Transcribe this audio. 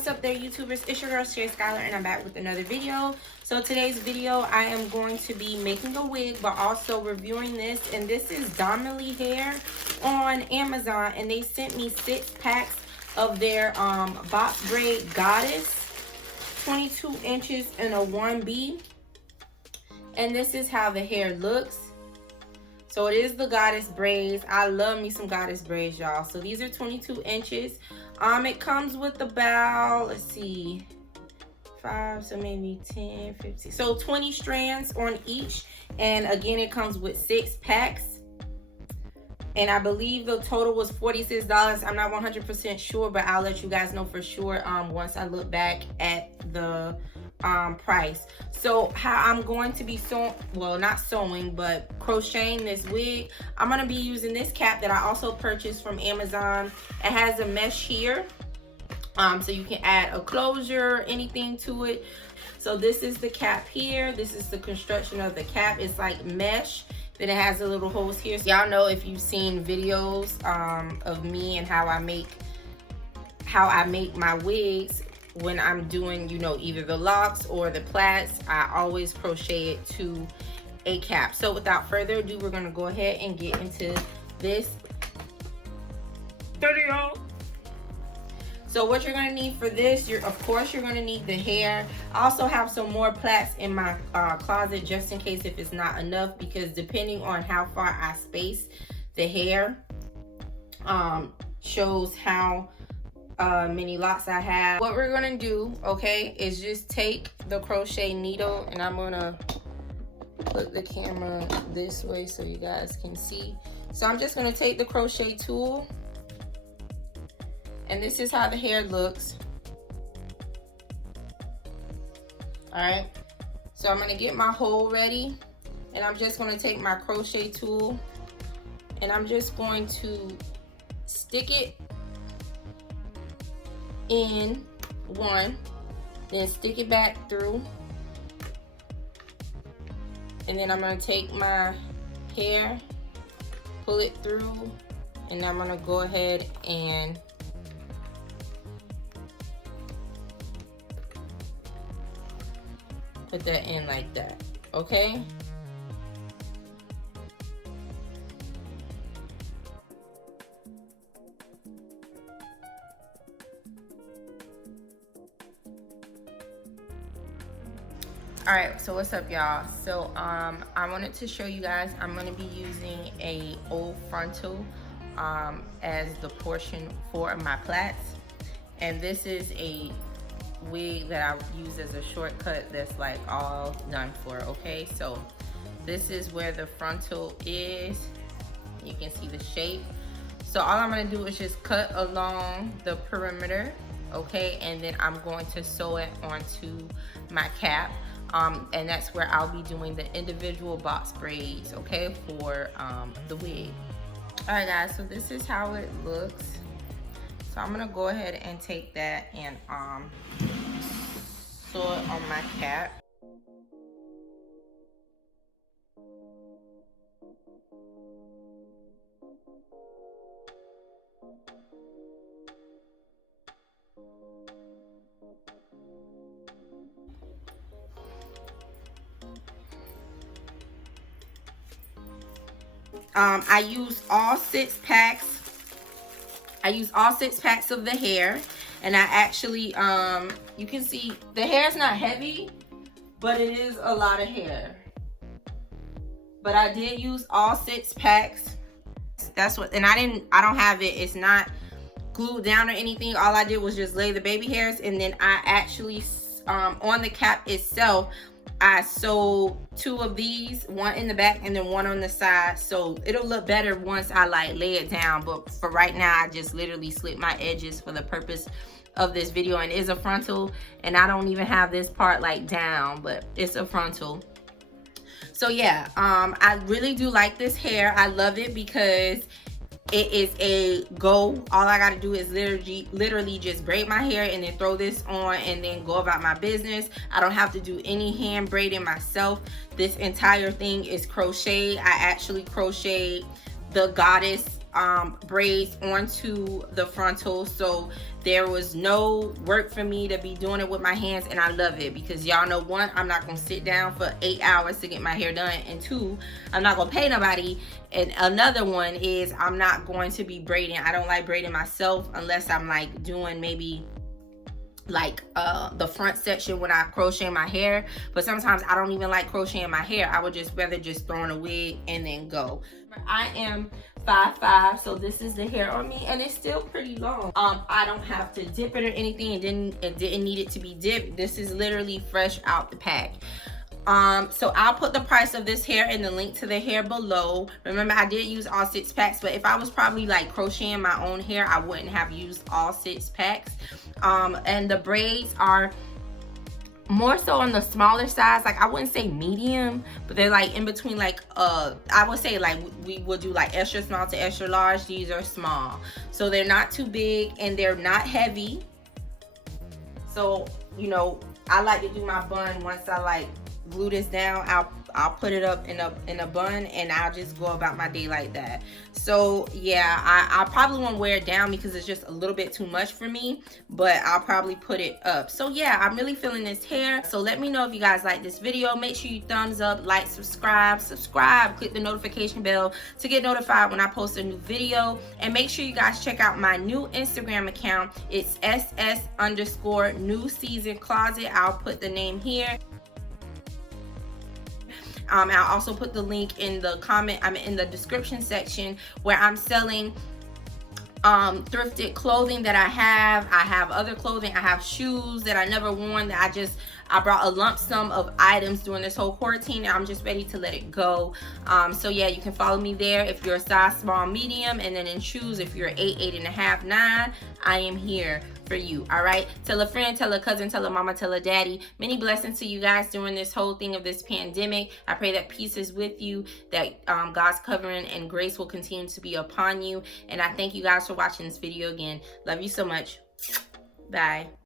What's up there, YouTubers? It's your girl shayskyler, and I'm back with another video. So today's video, I am going to be making a wig, but also reviewing this. And this is Donmily hair on Amazon, and they sent me 6 packs of their box braid Goddess, 22 inches in a 1B. And this is how the hair looks. So it is the Goddess Braids. I love me some Goddess Braids, y'all. So these are 22 inches. It comes with about, let's see, 5, so maybe 10, 15. So 20 strands on each. And again, it comes with 6 packs. And I believe the total was $46. I'm not 100% sure, but I'll let you guys know for sure once I look back at the price. So how I'm going to be sewing, well, not sewing, but crocheting this wig, I'm going to be using this cap that I also purchased from Amazon. It has a mesh here, so you can add a closure, anything to it. So this is the cap here. This is the construction of the cap. It's like mesh. Then it has a little hose here. So y'all know, if you've seen videos of me and how I make my wigs, when I'm doing, you know, either the locks or the plaits, I always crochet it to a cap. So without further ado, we're gonna go ahead and get into this video. So what you're gonna need for this, of course you're gonna need the hair. I also have some more plaits in my closet just in case if it's not enough, because depending on how far I space the hair shows how many lots I have. What we're gonna do, okay, is just take the crochet needle, and I'm gonna put the camera this way so you guys can see. So I'm just gonna take the crochet tool, and this is how the hair looks. All right, so I'm gonna get my hole ready, and I'm just gonna take my crochet tool, and I'm just going to stick it in one, then stick it back through, and then I'm going to take my hair, pull it through, and I'm going to go ahead and put that in like that, okay? All right, so what's up, y'all? So I wanted to show you guys, I'm going to be using a old frontal as the portion for my plaits, and this is a wig that I use as a shortcut that's like all done for. Okay, so this is where the frontal is. You can see the shape. So all I'm going to do is just cut along the perimeter, okay, and then I'm going to sew it onto my cap. And that's where I'll be doing the individual box braids, okay, for the wig. All right, guys, so this is how it looks. So I'm gonna go ahead and take that and sew it on my cap. I use all 6 packs. I use all 6 packs of the hair, and I actually, you can see the hair is not heavy, but it is a lot of hair. But I did use all 6 packs. That's what, and I don't have it. It's not glued down or anything. All I did was just lay the baby hairs, and then I actually, on the cap itself, I sewed 2 of these, one in the back and then one on the side. So it'll look better once I like lay it down. But for right now, I just literally slit my edges for the purpose of this video. And it's a frontal, and I don't even have this part like down, but it's a frontal. So yeah, I really do like this hair. I love it because it is a go. All I gotta do is literally just braid my hair and then throw this on and then go about my business. I don't have to do any hand braiding myself. This entire thing is crochet. I actually crocheted the Goddess braids onto the frontal, so There was no work for me to be doing it with my hands, and I love it because y'all know, one, I'm not gonna sit down for 8 hours to get my hair done, and two, I'm not gonna pay nobody. And another one is I'm not going to be braiding. I don't like braiding myself unless I'm like doing maybe like the front section when I crochet my hair, but sometimes I don't even like crocheting my hair. I would just rather just throw in a wig and then go. I am 5'5", so this is the hair on me, and it's still pretty long. I don't have to dip it or anything. It didn't need it to be dipped. This is literally fresh out the pack. So I'll put the price of this hair and the link to the hair below. Remember, I did use all 6 packs, but if I was probably like crocheting my own hair, I wouldn't have used all 6 packs. And the braids are more so on the smaller size. Like, I wouldn't say medium, but they're like in between, like I would say like we would do like extra small to extra large. These are small, so they're not too big and they're not heavy. So, you know, I like to do my bun once I like glue this down. I'll put it up in a bun, and I'll just go about my day like that. So yeah, I probably won't wear it down because it's just a little bit too much for me, but I'll probably put it up. So yeah, I'm really feeling this hair. So let me know if you guys like this video. Make sure you thumbs up, like, subscribe, click the notification bell to get notified when I post a new video. And make sure you guys check out my new Instagram account. It's ss_new season closet. I'll put the name here. I'll also put the link in the in the description section, where I'm selling thrifted clothing that I have. I have other clothing. I have shoes that I never worn that I brought a lump sum of items during this whole quarantine, and I'm just ready to let it go. So yeah, you can follow me there if you're a size small, medium, and then in shoes, if you're 8, 8.5, 9, I am here for you. All right, tell a friend, tell a cousin, tell a mama, tell a daddy. Many blessings to you guys during this whole thing of this pandemic. I pray that peace is with you, that God's covering and grace will continue to be upon you. And I thank you guys for watching this video again. Love you so much. Bye.